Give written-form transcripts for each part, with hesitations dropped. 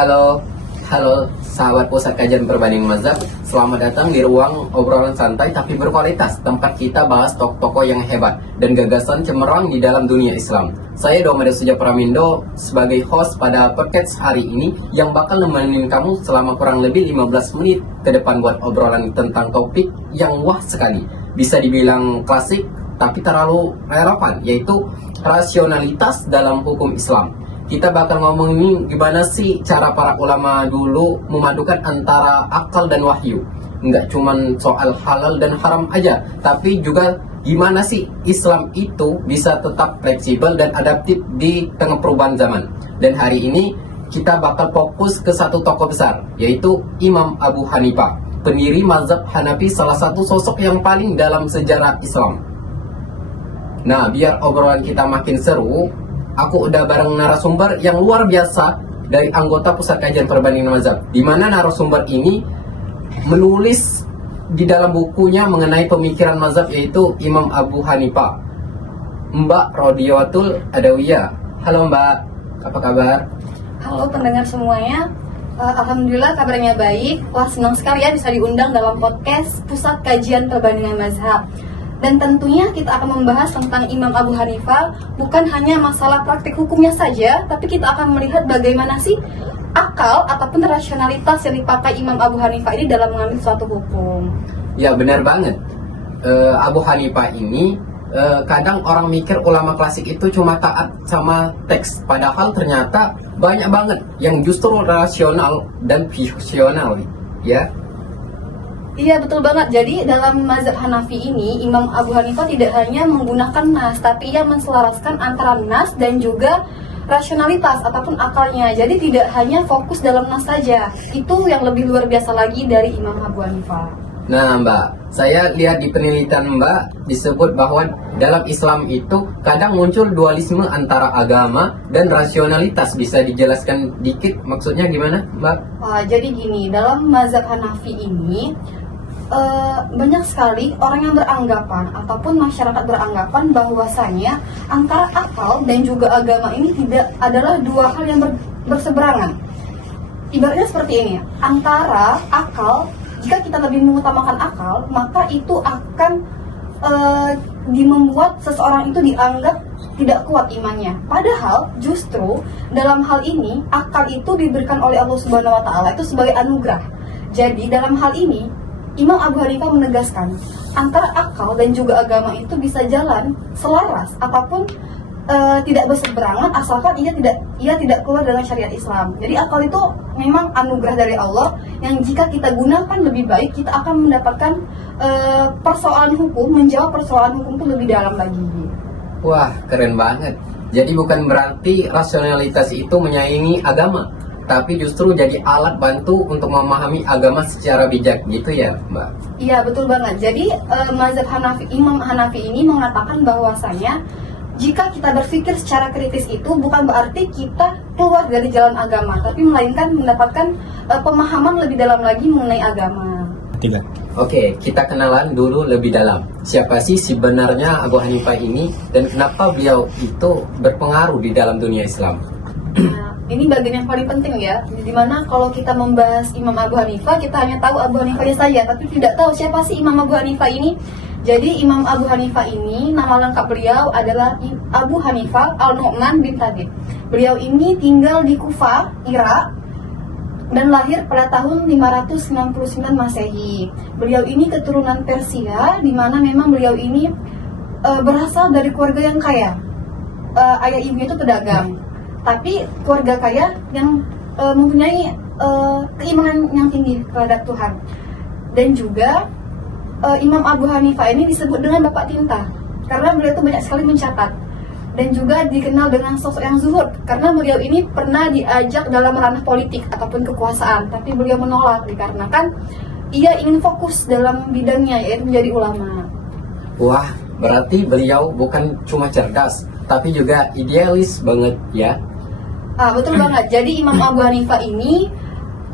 Halo, halo sahabat pusat kajian perbandingan mazhab. Selamat datang di ruang obrolan santai tapi berkualitas, tempat kita bahas tokoh-tokoh yang hebat dan gagasan cemerlang di dalam dunia Islam. Saya Domade Suja Pramindo sebagai host pada podcast hari ini yang bakal nemenin kamu selama kurang lebih 15 menit ke depan buat obrolan tentang topik yang wah sekali. Bisa dibilang klasik tapi terlalu relevan, yaitu rasionalitas dalam hukum Islam. Kita bakal ngomongin gimana sih cara para ulama dulu memadukan antara akal dan wahyu. Nggak cuman soal halal dan haram aja, tapi juga gimana sih Islam itu bisa tetap fleksibel dan adaptif di tengah perubahan zaman. Dan hari ini kita bakal fokus ke satu tokoh besar, yaitu Imam Abu Hanifah, pendiri mazhab Hanafi, salah satu sosok yang paling dalam sejarah Islam. Nah, biar obrolan kita makin seru, aku udah bareng narasumber yang luar biasa dari anggota Pusat Kajian Perbandingan Mazhab, di mana narasumber ini menulis di dalam bukunya mengenai pemikiran mazhab, yaitu Imam Abu Hanifah, Mbak Rodiyatul Adawiyah. Halo Mbak, apa kabar? Halo pendengar semuanya, Alhamdulillah kabarnya baik. Wah, senang sekali ya bisa diundang dalam podcast Pusat Kajian Perbandingan Mazhab. Dan tentunya kita akan membahas tentang Imam Abu Hanifah, bukan hanya masalah praktik hukumnya saja, tapi kita akan melihat bagaimana sih akal ataupun rasionalitas yang dipakai Imam Abu Hanifah ini dalam mengambil suatu hukum. Ya benar banget. Abu Hanifah ini kadang orang mikir ulama klasik itu cuma taat sama teks, padahal ternyata banyak banget yang justru rasional dan visional, ya. Iya, betul banget. Jadi dalam mazhab Hanafi ini, Imam Abu Hanifah tidak hanya menggunakan nas, tapi ia menselaraskan antara nas dan juga rasionalitas ataupun akalnya. Jadi tidak hanya fokus dalam nas saja. Itu yang lebih luar biasa lagi dari Imam Abu Hanifah. Nah Mbak, saya lihat di penelitian Mbak disebut bahwa dalam Islam itu kadang muncul dualisme antara agama dan rasionalitas. Bisa dijelaskan dikit maksudnya gimana Mbak? Wah, jadi gini, dalam mazhab Hanafi ini banyak sekali orang yang beranggapan ataupun masyarakat beranggapan bahwasanya antara akal dan juga agama ini tidak adalah dua hal yang berseberangan. Ibaratnya seperti ini ya, antara akal, jika kita lebih mengutamakan akal, maka itu akan membuat seseorang itu dianggap tidak kuat imannya. Padahal justru dalam hal ini akal itu diberikan oleh Allah Subhanahu wa taala itu sebagai anugerah. Jadi dalam hal ini Imam Abu Hanifah menegaskan antara akal dan juga agama itu bisa jalan selaras ataupun tidak berseberangan, asalkan ia tidak keluar dengan syariat Islam. Jadi akal itu memang anugerah dari Allah yang jika kita gunakan lebih baik, kita akan mendapatkan persoalan hukum, menjawab persoalan hukum itu lebih dalam lagi. Wah, keren banget. Jadi bukan berarti rasionalitas itu menyaingi agama, tapi justru jadi alat bantu untuk memahami agama secara bijak, gitu ya Mbak? Iya, betul banget. Jadi mazhab Hanafi, Imam Hanafi ini mengatakan bahwasanya jika kita berpikir secara kritis itu bukan berarti kita keluar dari jalan agama, tapi melainkan mendapatkan pemahaman lebih dalam lagi mengenai agama. Oke, kita kenalan dulu lebih dalam. Siapa sih sebenarnya Abu Hanifah ini dan kenapa beliau itu berpengaruh di dalam dunia Islam? Nah, ini bagian yang paling penting ya, dimana kalau kita membahas Imam Abu Hanifah, kita hanya tahu Abu Hanifahnya saja, tapi tidak tahu siapa sih Imam Abu Hanifah ini. Jadi Imam Abu Hanifah ini, nama lengkap beliau adalah Abu Hanifah Al-Nu'man bin Thabit. Beliau ini tinggal di Kufah, Irak, dan lahir pada tahun 599 Masehi. Beliau ini keturunan Persia, di mana memang beliau ini berasal dari keluarga yang kaya. Ayah ibunya itu pedagang, tapi keluarga kaya yang mempunyai keimanan yang tinggi terhadap Tuhan. Dan juga Imam Abu Hanifah ini disebut dengan Bapak Tinta karena beliau itu banyak sekali mencatat, dan juga dikenal dengan sosok yang zuhud karena beliau ini pernah diajak dalam ranah politik ataupun kekuasaan, tapi beliau menolak dikarenakan ia ingin fokus dalam bidangnya, yaitu menjadi ulama. Wah, berarti beliau bukan cuma cerdas, tapi juga idealis banget ya? Betul banget. Jadi Imam Abu Hanifah ini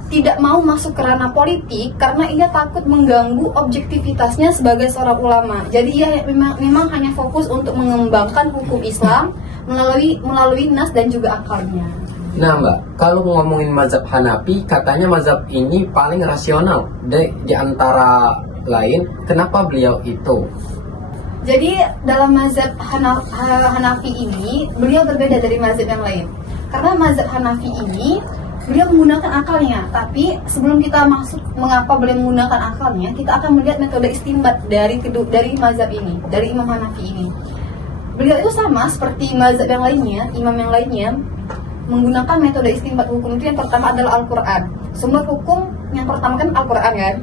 tidak mau masuk ke ranah politik karena ia takut mengganggu objektivitasnya sebagai seorang ulama. Jadi ia memang hanya fokus untuk mengembangkan hukum Islam melalui nas dan juga akalnya. Nah Mbak, kalau ngomongin mazhab Hanafi, katanya mazhab ini paling rasional di antara lain. Kenapa beliau itu? Jadi dalam mazhab Hanafi ini beliau berbeda dari mazhab yang lain. Karena mazhab Hanafi ini beliau menggunakan akalnya. Tapi sebelum kita masuk mengapa beliau menggunakan akalnya, kita akan melihat metode istinbat dari mazhab ini, dari Imam Hanafi ini. Beliau itu sama seperti mazhab yang lainnya, imam yang lainnya, menggunakan metode istinbat hukum itu yang pertama adalah Al-Quran. Sumber hukum yang pertama kan Al-Quran kan.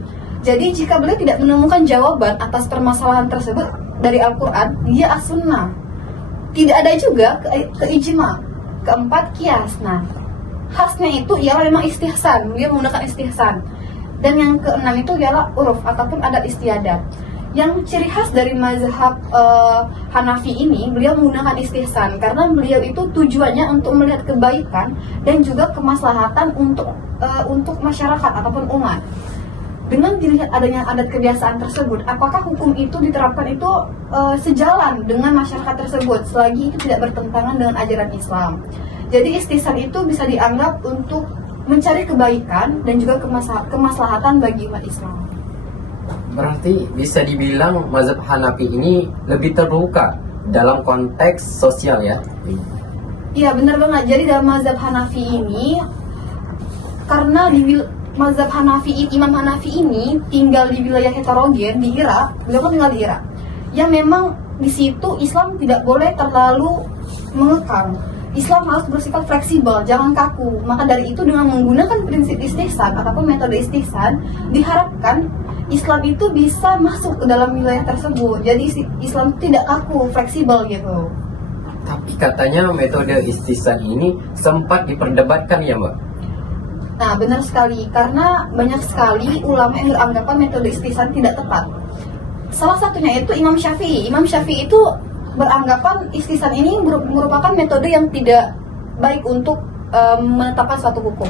Jadi jika beliau tidak menemukan jawaban atas permasalahan tersebut dari Al-Quran, dia as-sunnah. Tidak ada juga ke-ijma. Keempat, kias. Nah, khasnya itu ialah memang istihsan. Dia menggunakan istihsan. Dan yang keenam itu ialah uruf ataupun adat istiadat. Yang ciri khas dari mazhab Hanafi ini, beliau menggunakan istihsan karena beliau itu tujuannya untuk melihat kebaikan dan juga kemaslahatan untuk masyarakat ataupun umat. Dengan dilihat adanya adat kebiasaan tersebut, apakah hukum itu diterapkan itu sejalan dengan masyarakat tersebut selagi itu tidak bertentangan dengan ajaran Islam. Jadi istihsan itu bisa dianggap untuk mencari kebaikan dan juga kemaslahatan bagi umat Islam. Berarti bisa dibilang mazhab Hanafi ini lebih terbuka dalam konteks sosial ya? Iya benar banget. Jadi dalam mazhab Hanafi ini, karena mazhab Hanafi, Imam Hanafi ini tinggal di wilayah heterogen di Irak, beliau kan tinggal di Irak, yang memang di situ Islam tidak boleh terlalu mengekang. Islam harus bersifat fleksibel, jangan kaku. Maka dari itu dengan menggunakan prinsip istihsan ataupun metode istihsan, diharapkan Islam itu bisa masuk ke dalam wilayah tersebut. Jadi Islam tidak kaku, fleksibel gitu. Tapi katanya metode istihsan ini sempat diperdebatkan ya Mbak? Nah benar sekali, karena banyak sekali ulama yang beranggapan metode istihsan tidak tepat. Salah satunya itu Imam Syafi'i. Imam Syafi'i itu beranggapan istihsan ini merupakan metode yang tidak baik untuk menetapkan suatu hukum.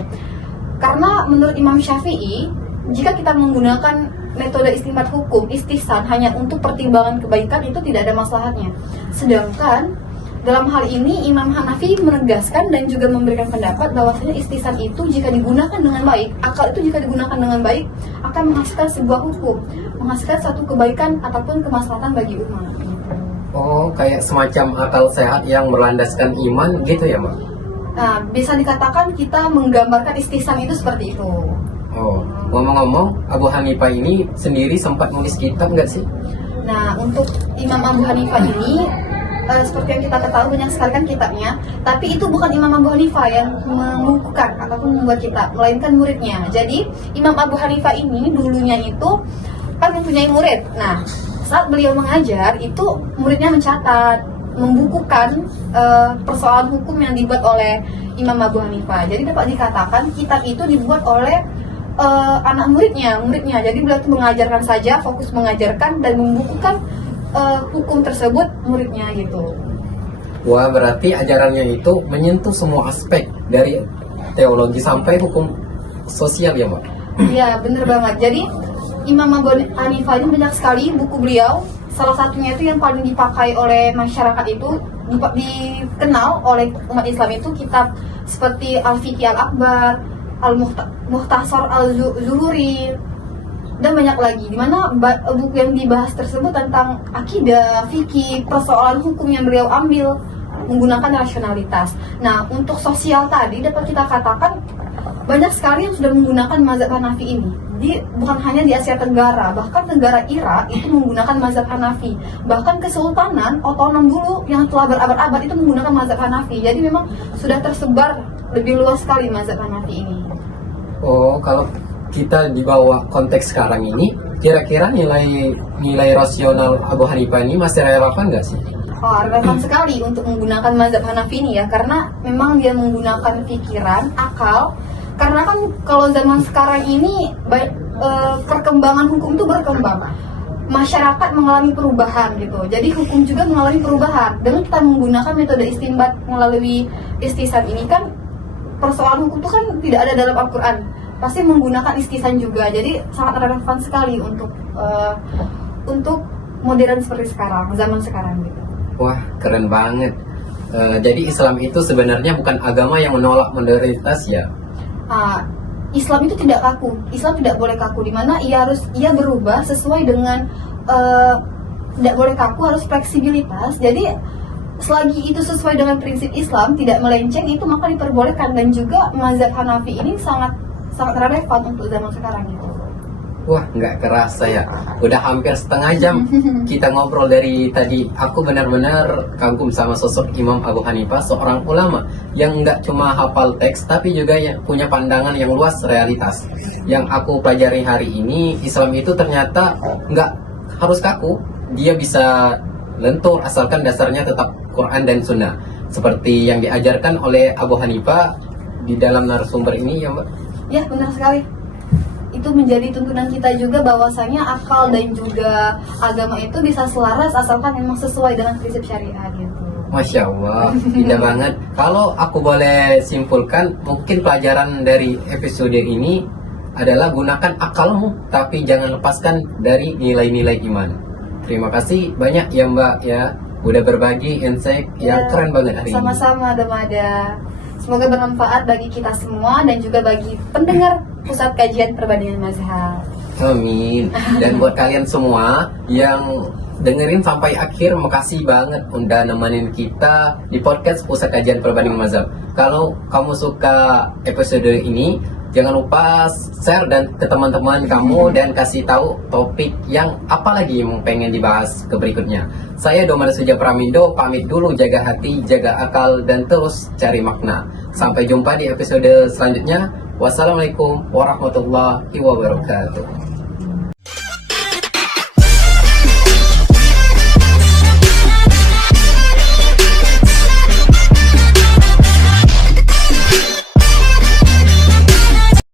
Karena menurut Imam Syafi'i, jika kita menggunakan metode istinbat hukum, istihsan hanya untuk pertimbangan kebaikan itu tidak ada maslahatnya. Sedangkan dalam hal ini Imam Hanafi menegaskan dan juga memberikan pendapat bahwasanya istihsan itu jika digunakan dengan baik, akal itu jika digunakan dengan baik akan menghasilkan sebuah hukum, menghasilkan satu kebaikan ataupun kemaslahatan bagi umat. Oh, kayak semacam akal sehat yang berlandaskan iman gitu ya Mbak? Nah, bisa dikatakan kita menggambarkan istihsan itu seperti itu. Oh, ngomong-ngomong, Abu Hanifah ini sendiri sempat nulis kitab nggak sih? Nah, untuk Imam Abu Hanifah ini, seperti yang kita ketahui banyak sekali kan kitabnya. Tapi itu bukan Imam Abu Hanifah yang membukukan ataupun membuat kitab, melainkan muridnya. Jadi Imam Abu Hanifah ini dulunya itu kan mempunyai murid. Nah, saat beliau mengajar itu muridnya mencatat, membukukan persoalan hukum yang dibuat oleh Imam Abu Hanifah. Jadi dapat dikatakan kitab itu dibuat oleh anak muridnya. Jadi beliau itu mengajarkan saja, fokus mengajarkan dan membukukan hukum tersebut muridnya gitu. Wah, berarti ajarannya itu menyentuh semua aspek dari teologi sampai hukum sosial ya Mbak? Iya bener banget. Jadi Imam Abu Hanifah ini banyak sekali buku beliau. Salah satunya itu yang paling dipakai oleh masyarakat itu, dikenal oleh umat Islam itu kitab seperti Al-Fiqh Al-Akbar, Al-Mukhtasar Al-Zuhuri, dan banyak lagi. Dimana buku yang dibahas tersebut tentang akidah, fikih, persoalan hukum yang beliau ambil menggunakan rasionalitas. Nah, untuk sosial tadi dapat kita katakan banyak sekali yang sudah menggunakan mazhab Hanafi ini. Bukan hanya di Asia Tenggara, bahkan negara Irak itu menggunakan mazhab Hanafi. Bahkan Kesultanan otonom dulu yang telah berabad-abad itu menggunakan mazhab Hanafi. Jadi memang sudah tersebar lebih luas sekali mazhab Hanafi ini. Oh, kalau kita di bawah konteks sekarang ini, kira-kira nilai rasional Abu Hanifah ini masih relevan nggak sih? Oh, relevan sekali untuk menggunakan mazhab Hanafi ini ya, karena memang dia menggunakan pikiran, akal. Karena kan kalau zaman sekarang ini perkembangan hukum itu berkembang, masyarakat mengalami perubahan gitu. Jadi hukum juga mengalami perubahan. Dengan kita menggunakan metode istinbat melalui istihsan ini kan, persoalan hukum itu kan tidak ada dalam Al-Quran, pasti menggunakan istihsan juga. Jadi sangat relevan sekali untuk modern seperti sekarang, zaman sekarang gitu. Wah, keren banget. Jadi Islam itu sebenarnya bukan agama yang menolak minoritas ya. Islam itu tidak kaku. Islam tidak boleh kaku, dimana ia berubah sesuai dengan tidak boleh kaku, harus fleksibilitas. Jadi selagi itu sesuai dengan prinsip Islam, tidak melenceng, itu maka diperbolehkan. Dan juga mazhab Hanafi ini sangat relevan untuk zaman sekarang gitu. Wah, nggak kerasa ya. Udah hampir setengah jam kita ngobrol dari tadi. Aku benar-benar kagum sama sosok Imam Abu Hanifah, seorang ulama yang nggak cuma hafal teks, tapi juga punya pandangan yang luas realitas. Yang aku pelajari hari ini, Islam itu ternyata nggak harus kaku. Dia bisa lentur asalkan dasarnya tetap Quran dan Sunnah. Seperti yang diajarkan oleh Abu Hanifah di dalam narasumber ini ya Mbak? Ya, benar sekali. Itu menjadi tuntunan kita juga, bahwasanya akal dan juga agama itu bisa selaras asalkan memang sesuai dengan prinsip syariat gitu. Masya Allah, indah banget. Kalau aku boleh simpulkan, mungkin pelajaran dari episode ini adalah gunakan akalmu, tapi jangan lepaskan dari nilai-nilai iman. Terima kasih banyak ya Mbak ya, udah berbagi insight yang keren banget hari ini. Sama-sama Damada. Semoga bermanfaat bagi kita semua dan juga bagi pendengar Pusat Kajian Perbandingan Mazhab. Amin. Dan buat kalian semua yang dengerin sampai akhir, makasih banget udah nemenin kita di podcast Pusat Kajian Perbandingan Mazhab. Kalau kamu suka episode ini, jangan lupa share dan ke teman-teman kamu dan kasih tahu topik yang apa lagi yang pengen dibahas ke berikutnya. Saya Domar Suja Pramindo, pamit dulu, jaga hati, jaga akal, dan terus cari makna. Sampai jumpa di episode selanjutnya. Wassalamualaikum warahmatullahi wabarakatuh.